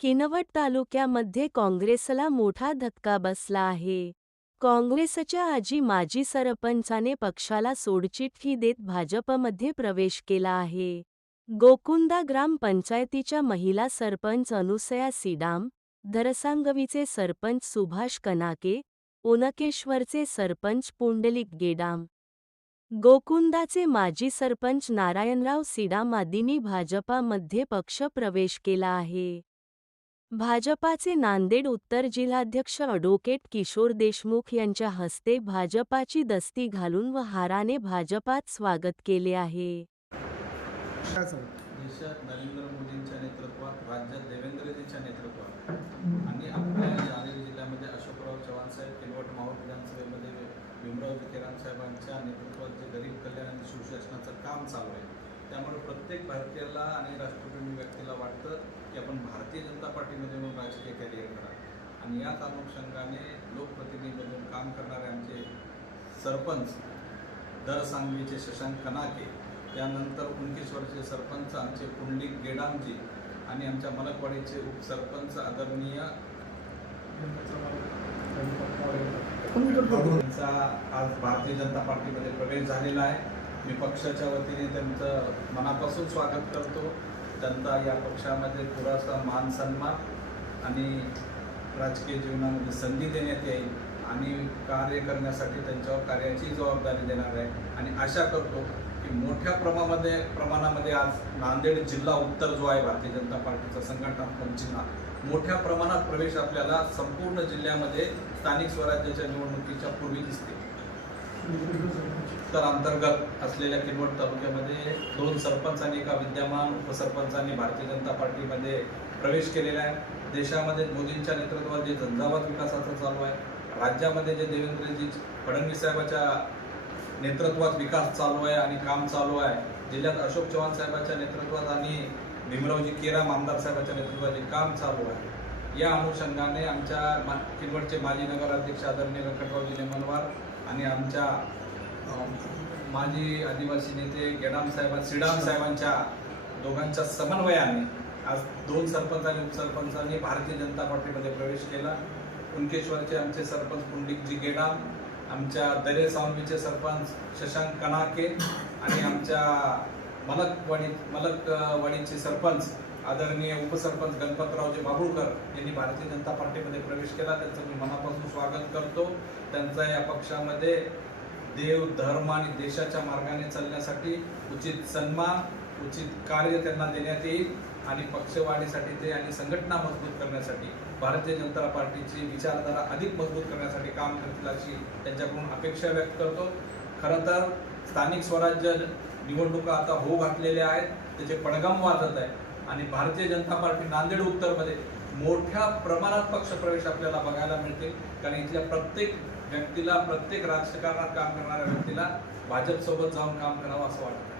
किनवट तालुक्यामध्ये काँग्रेसला मोठा धक्का बसला आहे. काँग्रेसच्या आजी माजी सरपंचाने पक्षाला सोडचिठ्ठी देत भाजपमध्ये प्रवेश केला आहे. गोकुंदा ग्रामपंचायतीच्या महिला सरपंच अनुसया सीडाम धरसांगवीचे सरपंच सुभाष कनाके ओनकेश्वरचे सरपंच पुंडलिक गेडाम गोकुंदाचे माजी सरपंच नारायणराव सीडाम आदींनी भाजपामध्ये पक्ष प्रवेश केला आहे. भाजपाचे नांदेड उत्तर जिल्हाध्यक्ष अॅडव्होकेट किशोर देशमुख यांच्या हस्ते भाजपाची दस्ती घालून व हाराने भाजपात स्वागत केले आहे. देशात नरेंद्र मोदींच्या नेतृत्वात राज्यात देवेंद्रजींच्या नेतृत्वात आणि आपल्या नांदेड जिल्ह्यामध्ये अशोकराव चव्हाण साहेब किनवट माहूर विधानसभेमध्ये भीमराव केराम साहेबांच्या नेतृत्वात जे गरीब कल्याण आणि सुशासनाचं काम चालू आहे त्यामुळे प्रत्येक भारतीयाला आणि राष्ट्रप्रेमी व्यक्तीला वाटतं भारतीय जनता पार्टीमध्ये म्हणून राजकीय कॅरियर करा. आणि याच अनुषंगाने लोकप्रतिनिधी म्हणून काम करणारे आमचे सरपंच दर सांगलीचे शशांक कनाके त्यानंतर कुणकेश्वरचे सरपंच आमचे पुंडलिक गेडामजी आणि आमच्या मलकवाडीचे उपसरपंच आदरणीय त्यांचा आज भारतीय जनता पार्टीमध्ये प्रवेश झालेला आहे. मी पक्षाच्या वतीने त्यांचं मनापासून स्वागत करतो. त्यांचा या पक्षामध्ये थोडासा मान सन्मान आणि राजकीय जीवनामध्ये संधी देण्यात येईल आणि कार्य करण्यासाठी त्यांच्यावर कार्याची जबाबदारी देणार आहे. आणि आशा करतो की मोठ्या प्रमाणामध्ये प्रमाणामध्ये आज नांदेड जिल्हा उत्तर जो आहे भारतीय जनता पार्टीचा संघटनात्मक जिल्हा मोठ्या प्रमाणात प्रवेश आपल्याला संपूर्ण जिल्ह्यामध्ये स्थानिक स्वराज्याच्या निवडणुकीच्या पूर्वी दिसते तर अंतर्गत असलेल्या किनवट तालुक्यामध्ये दोन सरपंच आणि एका विद्यमान उपसरपंचांनी भारतीय जनता पार्टीमध्ये प्रवेश केलेला आहे. देशामध्ये मोदींच्या नेतृत्वात जे झंझावात विकासाचं चालू आहे राज्यामध्ये जे देवेंद्रजी फडणवीस साहेबाच्या नेतृत्वात विकास चालू आहे आणि काम चालू आहे जिल्ह्यात अशोक चव्हाण साहेबांच्या नेतृत्वात आणि भीमरावजी केराम आमदार साहेबाच्या नेतृत्वात जे काम चालू आहे या अनुषंगाने आमच्या मा किनवटचे माजी नगराध्यक्ष आदरणीय व्यंकटरावजी नेमनवार आणि आमच्या माजी आदिवासी नेते गेडाम साहेब श्रीडाम साहेबांच्या दोघांच्या समन्वयाने आज दोन सरपंच आणि उपसरपंचांनी भारतीय जनता पार्टीमध्ये प्रवेश केला. कुणकेश्वरचे आमचे सरपंच पुंडिकजी गेडाम आमच्या दरे सावंबीचे सरपंच शशांक कनाके आणि आमच्या मलकवाडी मलकवाडीचे सरपंच आदरणीय उपसरपंच गणपतरावजी बाबुळकर यांनी भारतीय जनता पार्टीमध्ये प्रवेश केला. त्यांचं मी मनापासून स्वागत करतो. त्यांचा या पक्षामध्ये देव धर्म आणि देशाच्या मार्गाने चालण्यासाठी उचित सन्मान उचित कार्य त्यांना देण्यात येईल आणि पक्षवाढीसाठी ते आणि संघटना मजबूत करण्यासाठी भारतीय जनता पार्टीची विचारधारा अधिक मजबूत करण्यासाठी काम करतील अशी त्यांच्याकडून अपेक्षा व्यक्त करतो. खरं तर स्थानिक स्वराज्य निवडणुका आता होऊ घातलेल्या आहेत त्याचे पडगम वाजत आहे आणि भारतीय जनता पार्टी नांदेड उत्तरमध्ये मोठ्या प्रमाणात पक्षप्रवेश आपल्याला बघायला मिळतील. कारण इथल्या प्रत्येक व्यक्तीला प्रत्येक राजकारणात काम करणाऱ्या व्यक्तीला भाजपसोबत जाऊन काम करावं असं वाटतं.